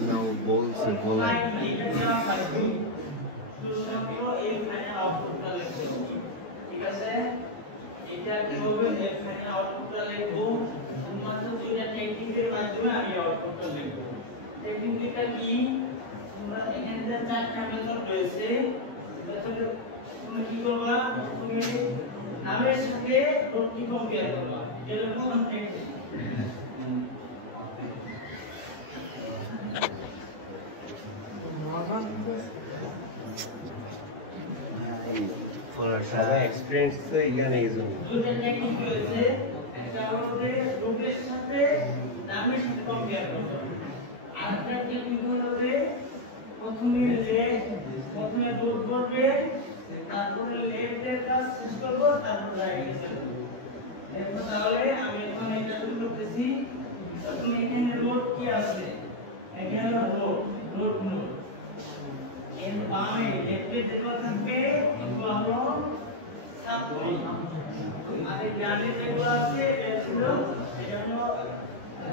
Now balls are falling. ঠিক আছে এটা কিভাবে এখানে আউটপুটটা লিখব শুধুমাত্র দুইটা টেকনিকের মাধ্যমে আমি আউটপুটটা লিখব টেকনিকটা কি তোমরা এখানে যে চারটা মেথড রয়েছে মেথডে তুমি কি করবা তুমি নামের সাথে ডটটি কম্পেয়ার করবা এটা প্রথম technique For our experience, so you can use it. দুইটা টেকনিক রয়েছে একটা হলো রূপের সাথে নামের সাথে কম্পেয়ার করবা আরেকটা টেকনিক হলো প্রথমে রুট করবে তারপরে লেফটের কাজ শেষ করব তারপর রাইট করব দেখো তাহলে আমি এখন এটা শুরু করতেছি তখন এখানে রুট কি আছে এখানে রুট নোড এর বামে লেফটে যেটা থাকবে এগুলো হলো সাবট্রি আর এই ডানে যেগুলো আছে এটা হলো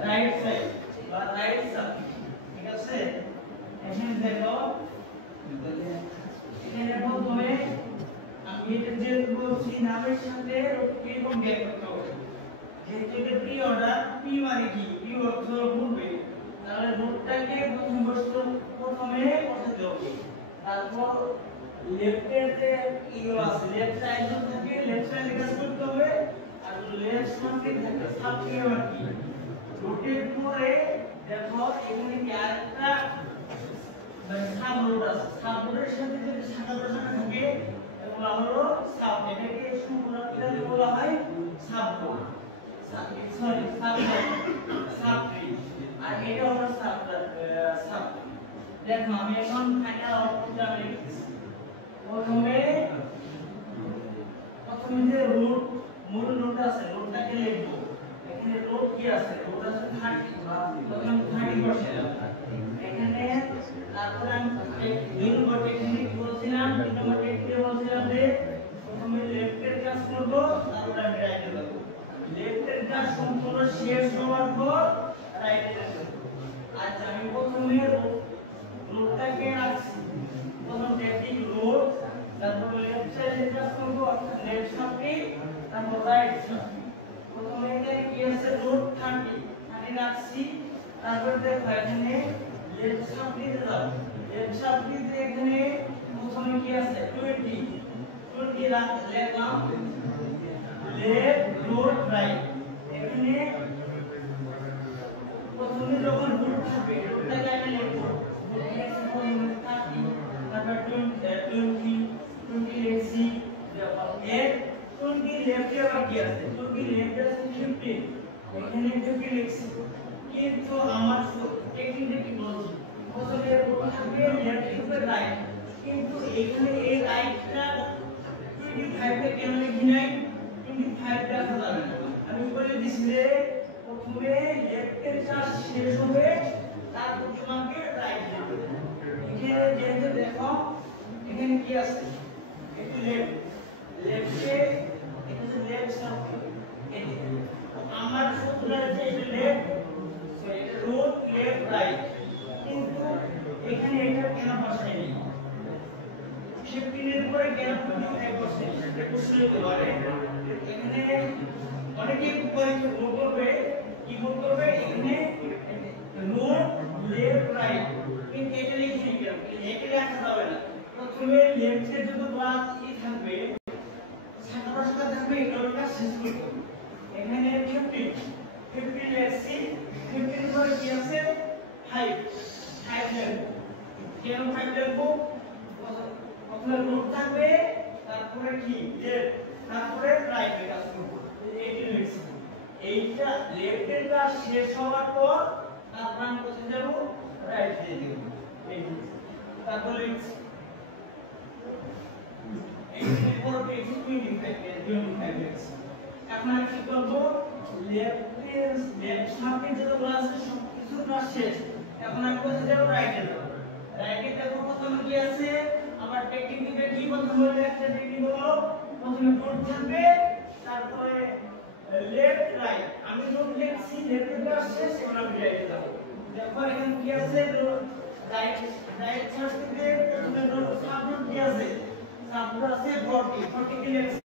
রাইট সাইড বা রাইট সাব ঠিক আছে এখানে দেখো এখানে প্রথমে আমি এটা যে বলছি নামের সাথে কি কম্পেয়ার করতে হবে যেহেতু এটা প্রি অর্ডার পি মানে কি পি অর্থ পূর্বে তাহলে রুটটাকে প্রথমে বসাতে হবে তারপর লেফটের যে ইও আছে লেফট সাইড থাকে লেফট সাইডে কাজ করতে হবে আর লেফট সাইডে থাকে সাবটি আবার কি রুটের পরে দেখো এখানে কি আরেকটা সাব রুট আছে সাব রুটের সাথে যদি শাখা প্রশাখা থাকে এগুলো হলো সাব এটাকে সুপুরাকিতে বলা হয় sub root sorry sub tree আর এটা হলো সাব দেখো আমি এখন ফাইনাল আউটপুটটা আমি লিখতেছি প্রথমে যে মূল রুট আছে রুটটাকে লিখব এখানে রুট কি আছে রুট আছে 30 প্রথমে 30 বসালাম এখানে তারপর আমি দুই নম্বর টেকনিক বলছিলাম তিন নম্বর টেকনিক বলছিলাম যে প্রথমে লেফটের কাজ করব তারপর আমি রাইটে যাব লেফটের কাজ সম্পূর্ণ শেষ হওয়ার পর রাইটে যাব আচ্ছা আমি প্রথমে রুটটাকে রাখছি প্রথম টেকনিক রুট তারপর লেফট সাইডে কাজ করব অর্থাৎ লেফট সাবটি তারপর রাইট সাবটি প্রথমে এখানে কি আছে রুট 30 রাখছি তারপর দেখো এখানে লেফট সাবটিতে যাও লেফট সাবটিতে এখানে প্রথমে কি আছে 20 লিখলাম লেফট রুট রাইট এখানে প্রথমে যখন রুট থাকবে রুটটাকে আমি লিখব তারপর 20 লিখছি এর 20 লেফটে আবার কি আছে 20 লেফটে আছে 15 এখানে 50 লিখছি কিন্তু আমার টেকনিকটা কি বলছি প্রথমে রুট থাকবে লেফট থেকে রাইট কিন্তু এখানে এই রাইটটা 25 কে কেন লিখি নাই 25 টা দেখা যাবে না আমি বলে দিছি যে প্রথমে লেফটের কাজ শেষ হবে তারপর তোমাকে রাইট যাবে এখানে যেহেতু দেখো এখানে কি আছে এটা লেফটে এটা লেফট সাইড এদিকে আমার সূত্র আছে এটা লেফট সো এটা রুট লেফট রাইট কিন্তু এখানে এটা কেন বসাইনি 15 এর পরে কেন 25 বসাইনি এটা প্রশ্ন হতে পারে এখানে অনেকে পরীক্ষা ভুল করবে কি ভুল করবে এখানে রুট লেফট রাইট কিন্তু এটা লিখে কেন এটা লেখা যাবে না প্রথমে লেফটের যত ক্লাস ই থাকবে শাখা প্রশাখা থাকবে এগুলোটা শেষ করতে হবে এখানে 50 লেখছি 50 এর পরে কি আছে 5 লিখব কেন 5 লিখব প্রথমে রুট থাকবে তারপরে কি লেফট তারপরে রাইট এর কাজ করব এইটা লিখছি এইটা লেফটের কাজ শেষ হওয়ার পর তারপর আমি কোথায় যাব রাইট দিয়ে দেব এই তারপর লিখছি এইখানে পুরো টেক্সট 25 লিখছি এখন আমি কি করব লেফট সামনে যত ক্লাস আছে সবকিছু ক্লাস শেষ এখন আমি কোথায় যাব রাইটে যাব রাইটে দেখো প্রথমে কি আছে আমার টেকনিকটা কি প্রথমে একটা টেকনিক হলো প্রথমে রুট থাকবে তারপরে আমি নোট লিখছি লেফটে আসছে সেগুলো আমি রাইটে যাব দেখো এখানে কি আছে রাইট রাইট সাইড থেকে নোট সাব নোট কি আছে সাব নোট আছে 40 40 কি লিখছি